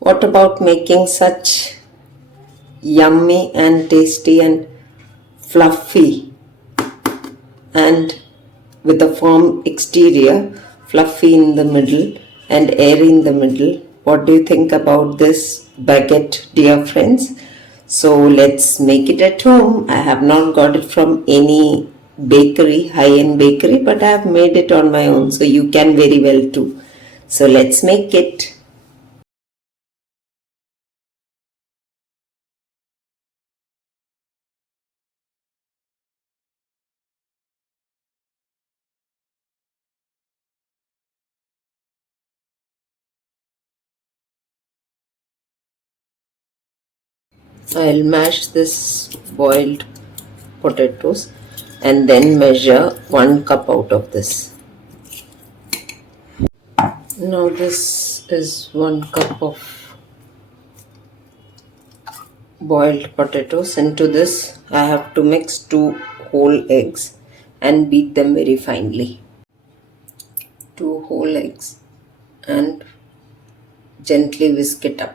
What about making such yummy and tasty and fluffy and with a firm exterior, fluffy in the middle and airy in the middle? What do you think about this baguette, dear friends? So let's make it at home. I have not got it from any bakery, high-end bakery, but I have made it on my own, so you can very well too. So let's make it. I'll mash this boiled potatoes and then measure 1 cup out of this. Now this is 1 cup of boiled potatoes. Into this I have to mix 2 whole eggs and beat them very finely. 2 whole eggs and gently whisk it up.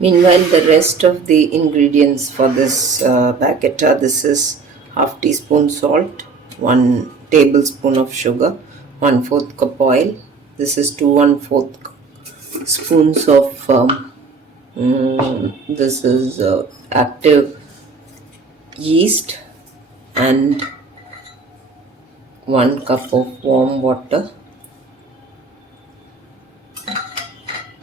Meanwhile, the rest of the ingredients for this baguette are: this is half teaspoon salt, 1 tablespoon of sugar, 1/4 cup oil. This is 2 1/4 spoons of this is active yeast and 1 cup of warm water.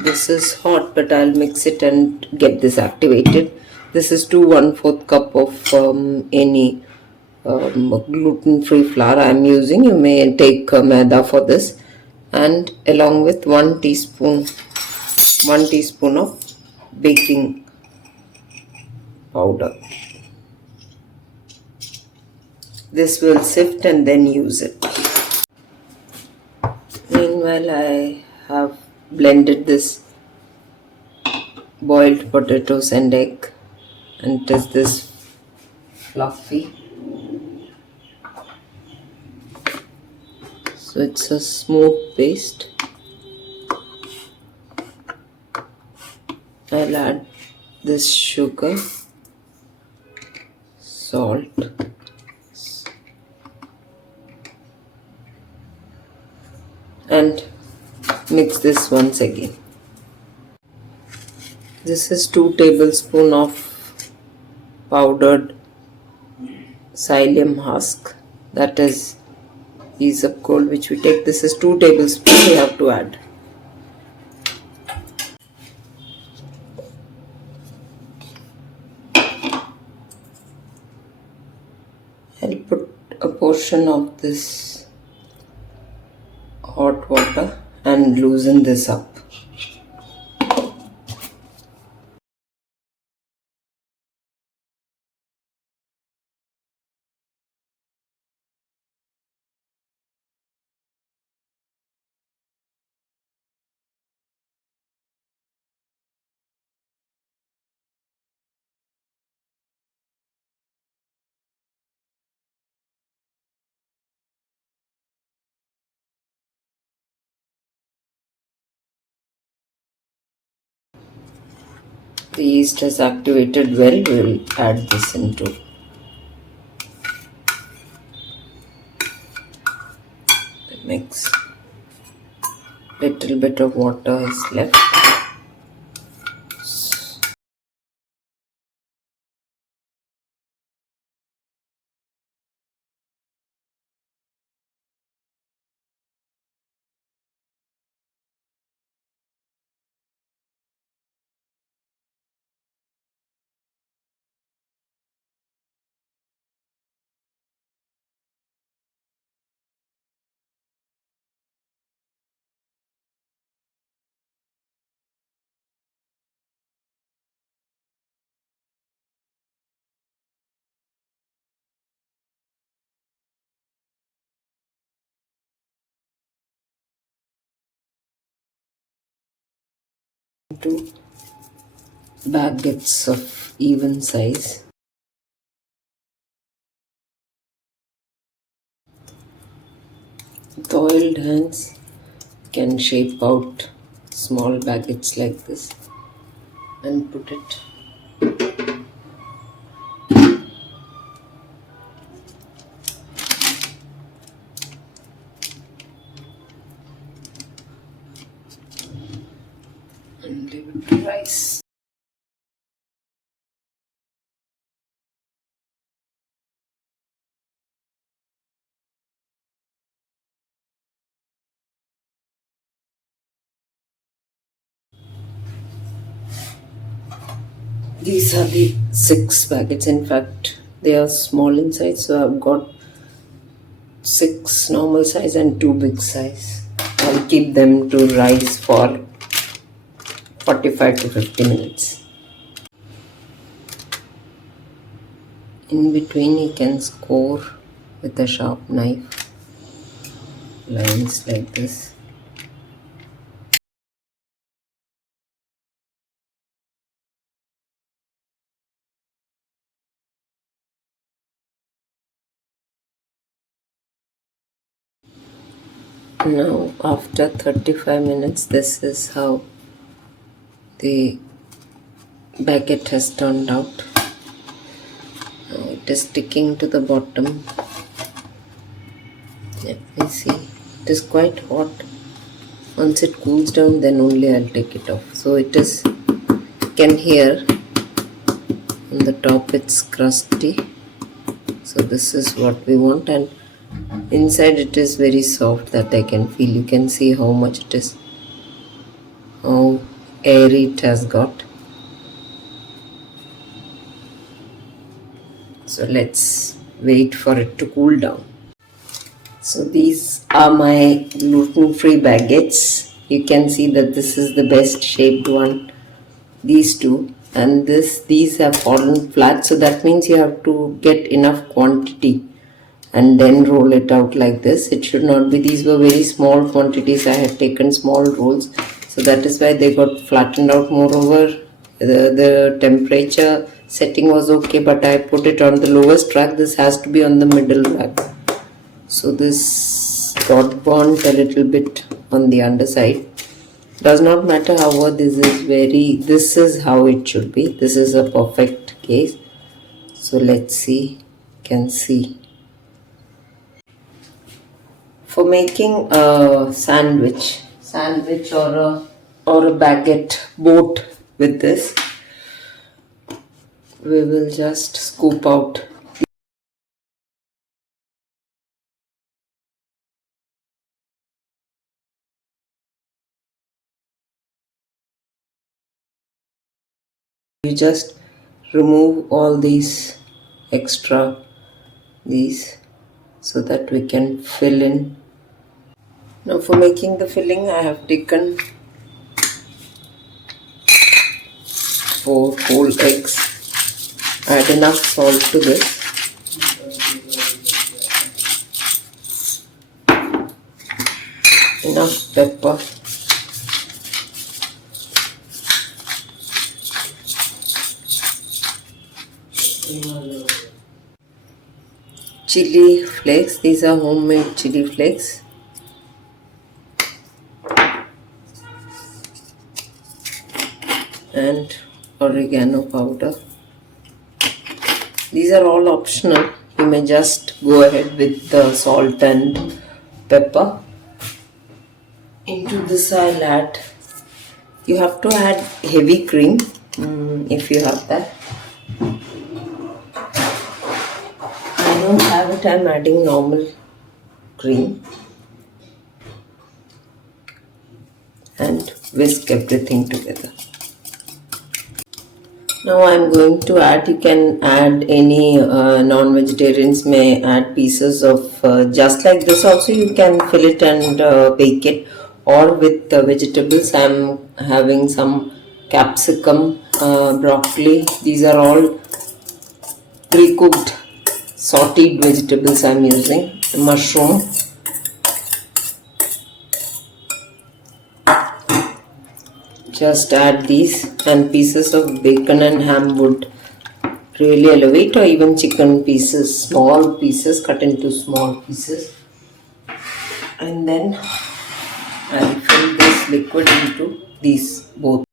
This is hot, but I'll mix it and get this activated. This is 2 1/4 cup of any gluten-free flour I am using. You may take maida for this, and along with 1 teaspoon of baking powder. This will sift and then use it. Meanwhile, I have blended this boiled potatoes and egg, and it is this fluffy. So it's a smooth paste. I'll add this sugar, salt, and mix this once again. This is 2 tablespoons of powdered psyllium husk, that is piece of gold which we take. This is 2 tablespoons we have to add. I'll put a portion of this hot water and loosen this up. The yeast has activated well. We will add this into the mix. Little bit of water is left. Into baguettes of even size. With oiled hands, you can shape out small baguettes like this and put it. And leave it to rise. These are the 6 baguettes. In fact, they are small in size, so I've got 6 normal size and 2 big size. I'll keep them to rise for 45 to 50 minutes. In between, you can score with a sharp knife lines like this. Now after 35 minutes, this is how the baguette has turned out. Now it is sticking to the bottom. Let me see. It is quite hot. Once it cools down, then only I'll take it off. So it is, you can hear on the top it's crusty. So this is what we want, and inside it is very soft that I can feel. You can see how much it is, how airy it has got. So let's wait for it to cool down. So these are my gluten-free baguettes. You can see that this is the best shaped one. These two, and these have fallen flat, so that means you have to get enough quantity and then roll it out like this. It should not be, these were very small quantities. I had taken small rolls, so that is why they got flattened out. Moreover, the temperature setting was okay, but I put it on the lowest rack. This has to be on the middle rack. So this got burnt a little bit on the underside. Does not matter, however, this is how it should be. This is a perfect case. So let's see, you can see. For making a sandwich or a baguette boat with this, we will just scoop out . You just remove all these extra so that we can fill in. Now for making the filling, I have taken 4 whole eggs. Add enough salt to this. Enough pepper. Chili flakes. These are homemade chili flakes. And oregano powder. These are all optional. You may just go ahead with the salt and pepper. Into this I'll add, you have to add heavy cream if you have that. I don't have it, I'm adding normal cream. And whisk everything together. Now I'm going to add, you can add any non-vegetarians may add pieces of, just like this also you can fill it and bake it, or with vegetables. I'm having some capsicum, broccoli. These are all pre-cooked sauteed vegetables I'm using. Mushroom. Just add these, and pieces of bacon and ham would really elevate, or even chicken pieces, small pieces cut into small pieces. And then I'll fill this liquid into these both.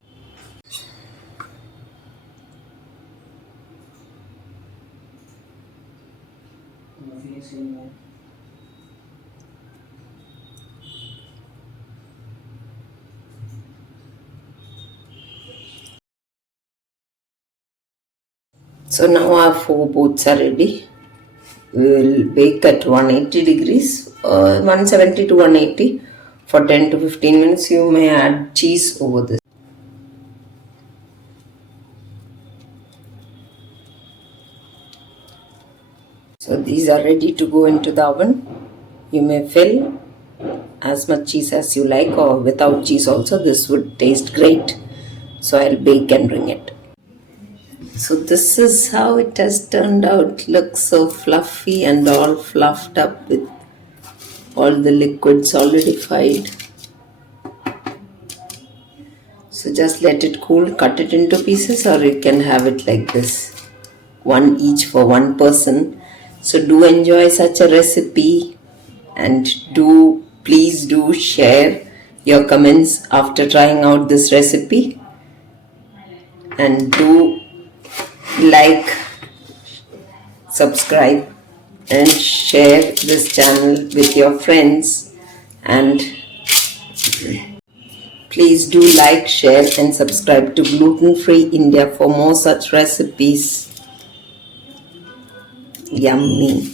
So now our 4 boats are ready. We will bake at 180 degrees, 170 to 180 for 10 to 15 minutes. You may add cheese over this. So these are ready to go into the oven. You may fill as much cheese as you like, or without cheese also this would taste great. So I'll bake and bring it. So this is how it has turned out. Looks so fluffy and all fluffed up with all the liquid solidified. So just let it cool, cut it into pieces, or you can have it like this, one each for one person. So do enjoy such a recipe, and please do share your comments after trying out this recipe, and do like, subscribe and share this channel with your friends, and please do like, share and subscribe to Gluten Free India for more such recipes. Yummy.